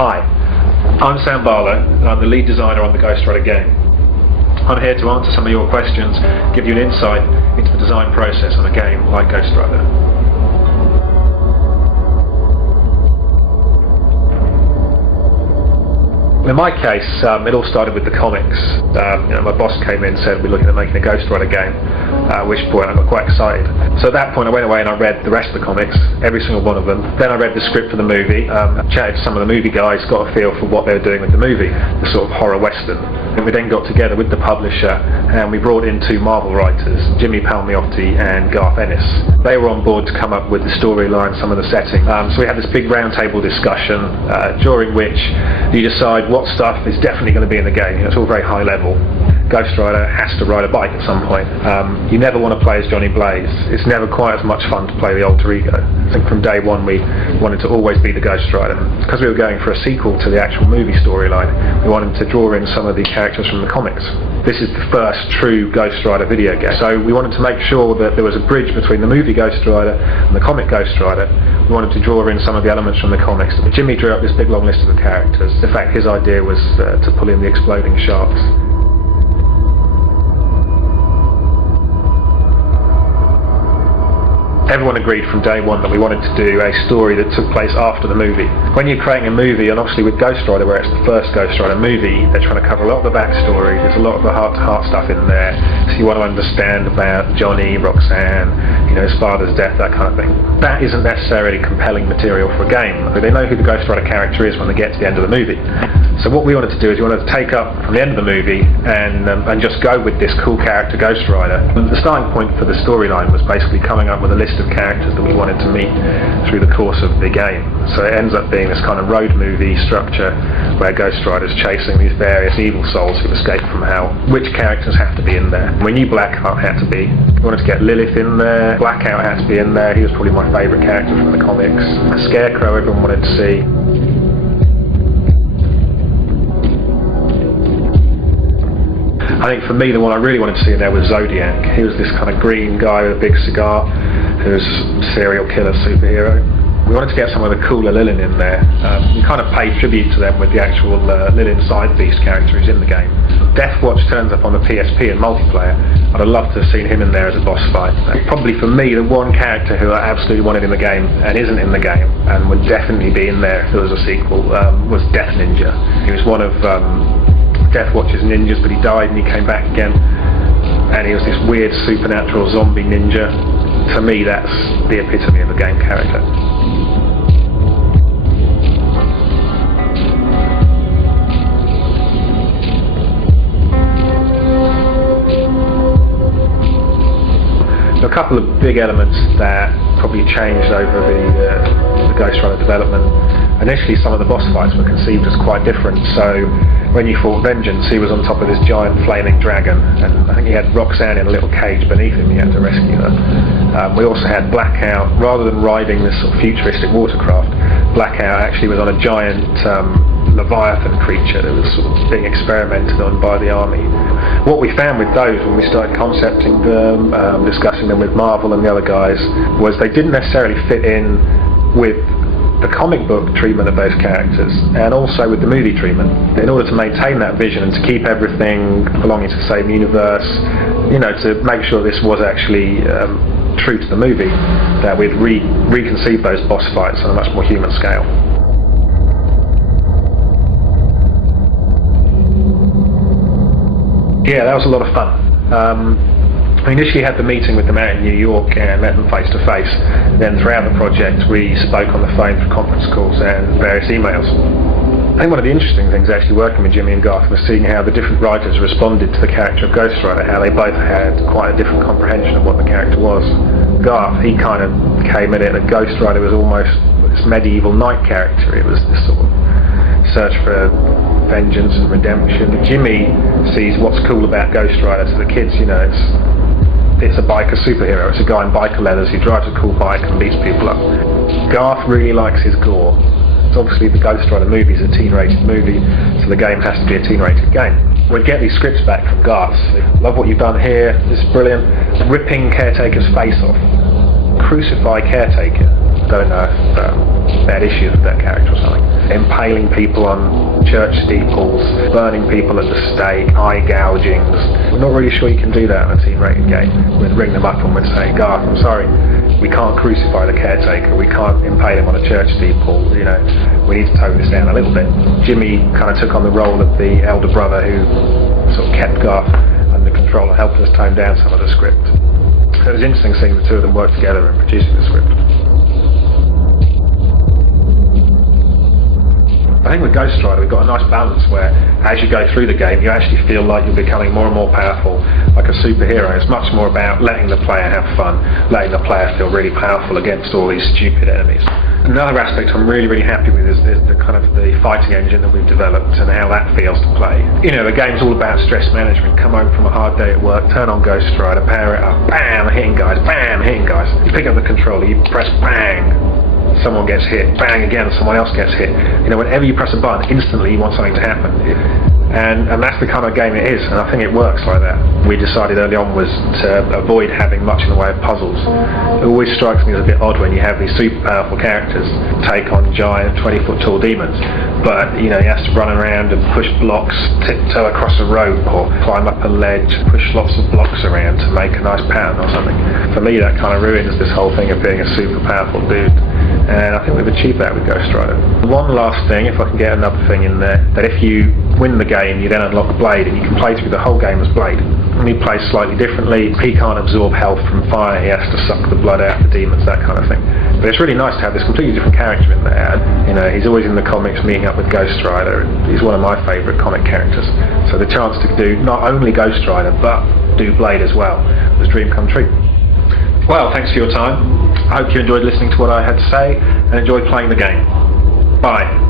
Hi, I'm Sam Barlow and I'm the lead designer on the Ghost Rider game. I'm here to answer some of your questions, give you an insight into the design process on a game like Ghost Rider. In my case, it all started with the comics. My boss came in and said we're looking at making a Ghost Rider game, at which point I got quite excited. So at that point I went away and I read the rest of the comics, every single one of them. Then I read the script for the movie, chatted to some of the movie guys, got a feel for what they were doing with the movie, the sort of horror western. And we then got together with the publisher and we brought in two Marvel writers, Jimmy Palmiotti and Garth Ennis. They were on board to come up with the storyline, some of the setting. So we had this big roundtable discussion during which you decide what stuff is definitely going to be in the game. It's all very high level. Ghost Rider has to ride a bike at some point. You never want to play as Johnny Blaze. It's never quite as much fun to play the alter ego. I think from day one we wanted to always be the Ghost Rider. Because we were going for a sequel to the actual movie storyline, we wanted to draw in some of the characters from the comics. This is the first true Ghost Rider video game. So we wanted to make sure that there was a bridge between the movie Ghost Rider and the comic Ghost Rider. We wanted to draw in some of the elements from the comics. Jimmy drew up this big long list of the characters. In fact, his idea was to pull in the exploding sharks. Everyone agreed from day one that we wanted to do a story that took place after the movie. When you're creating a movie, and obviously with Ghost Rider, where it's the first Ghost Rider movie, they're trying to cover a lot of the backstory, there's a lot of the heart-to-heart stuff in there, so you want to understand about Johnny, Roxanne, his father's death, that kind of thing. That isn't necessarily compelling material for a game. They know who the Ghost Rider character is when they get to the end of the movie. So what we wanted to do is we wanted to take up from the end of the movie and just go with this cool character Ghost Rider. The starting point for the storyline was basically coming up with a list of characters that we wanted to meet through the course of the game. So it ends up being this kind of road movie structure where Ghost Rider's chasing these various evil souls who've escaped from hell. Which characters have to be in there? We knew Blackheart had to be. We wanted to get Lilith in there. Blackout had to be in there. He was probably my favourite character from the comics. Scarecrow everyone wanted to see. I think for me the one I really wanted to see in there was Zodiac. He was this kind of green guy with a big cigar who's a serial killer superhero. We wanted to get some of the cooler Lilin in there. We kind of paid tribute to them with the actual Lilin Side Beast character who's in the game. Deathwatch turns up on the PSP in multiplayer. I'd have loved to have seen him in there as a boss fight. Probably for me the one character who I absolutely wanted in the game and isn't in the game and would definitely be in there if there was a sequel was Death Ninja. He was one of Deathwatch's ninjas, but he died and he came back again, and he was this weird supernatural zombie ninja. For me that's the epitome of a game character. A couple of big elements that probably changed over the Ghost Rider development. Initially some of the boss fights were conceived as quite different. So when you fought Vengeance, he was on top of this giant flaming dragon, and I think he had Roxanne in a little cage beneath him. He had to rescue her. We also had Blackout. Rather than riding this sort of futuristic watercraft, Blackout actually was on a giant Leviathan creature that was sort of being experimented on by the army. What we found with those when we started concepting them, discussing them with Marvel and the other guys, was they didn't necessarily fit in with the comic book treatment of those characters and also with the movie treatment. In order to maintain that vision and to keep everything belonging to the same universe, to make sure this was actually true to the movie, that we'd reconceived those boss fights on a much more human scale. Yeah, that was a lot of fun. I initially had the meeting with them out in New York and met them face to face. Then throughout the project we spoke on the phone for conference calls and various emails. I think one of the interesting things actually working with Jimmy and Garth was seeing how the different writers responded to the character of Ghost Rider, how they both had quite a different comprehension of what the character was. Garth, he kind of came at it that Ghost Rider was almost this medieval knight character. It was this sort of search for vengeance and redemption. Jimmy sees what's cool about Ghost Rider to the kids, it's a biker superhero. It's a guy in biker leathers who drives a cool bike and beats people up. Garth really likes his gore. So obviously the Ghost Rider movie is a teen-rated movie, so the game has to be a teen-rated game. We'd get these scripts back from Garth. Love what you've done here, this is brilliant. Ripping Caretaker's face off. Crucify Caretaker. I don't know if they had issues with that character or something. impaling people on church steeples, burning people at the stake, eye gougings. We're not really sure you can do that on a team-rated game. We'd ring them up and we'd say, Garth, I'm sorry, we can't crucify the caretaker, we can't impale him on a church steeple, we need to tone this down a little bit. Jimmy kind of took on the role of the elder brother who sort of kept Garth under control and helped us tone down some of the script. So it was interesting seeing the two of them work together in producing the script. I think with Ghost Rider we've got a nice balance where as you go through the game you actually feel like you're becoming more and more powerful, like a superhero. It's much more about letting the player have fun, letting the player feel really powerful against all these stupid enemies. Another aspect I'm really, really happy with is the kind of the fighting engine that we've developed and how that feels to play. The game's all about stress management. Come home from a hard day at work, turn on Ghost Rider, power it up, bam, hitting guys, bam, hitting guys. You pick up the controller, you press bang, someone gets hit, bang again, someone else gets hit. Whenever you press a button, instantly you want something to happen. And that's the kind of game it is, and I think it works like that. We decided early on was to avoid having much in the way of puzzles. It always strikes me as a bit odd when you have these super powerful characters take on giant 20-foot tall demons, but he has to run around and push blocks, tiptoe across a rope or climb up a ledge, push lots of blocks around to make a nice pattern or something. For me that kind of ruins this whole thing of being a super powerful dude. And I think we've achieved that with Ghost Rider. One last thing, if I can get another thing in there, that if you win the game, you then unlock Blade, and you can play through the whole game as Blade. And he plays slightly differently. He can't absorb health from fire, he has to suck the blood out of the demons, that kind of thing. But it's really nice to have this completely different character in there. He's always in the comics meeting up with Ghost Rider, and he's one of my favourite comic characters. So the chance to do not only Ghost Rider, but do Blade as well, was a dream come true. Well, thanks for your time. I hope you enjoyed listening to what I had to say and enjoyed playing the game. Bye.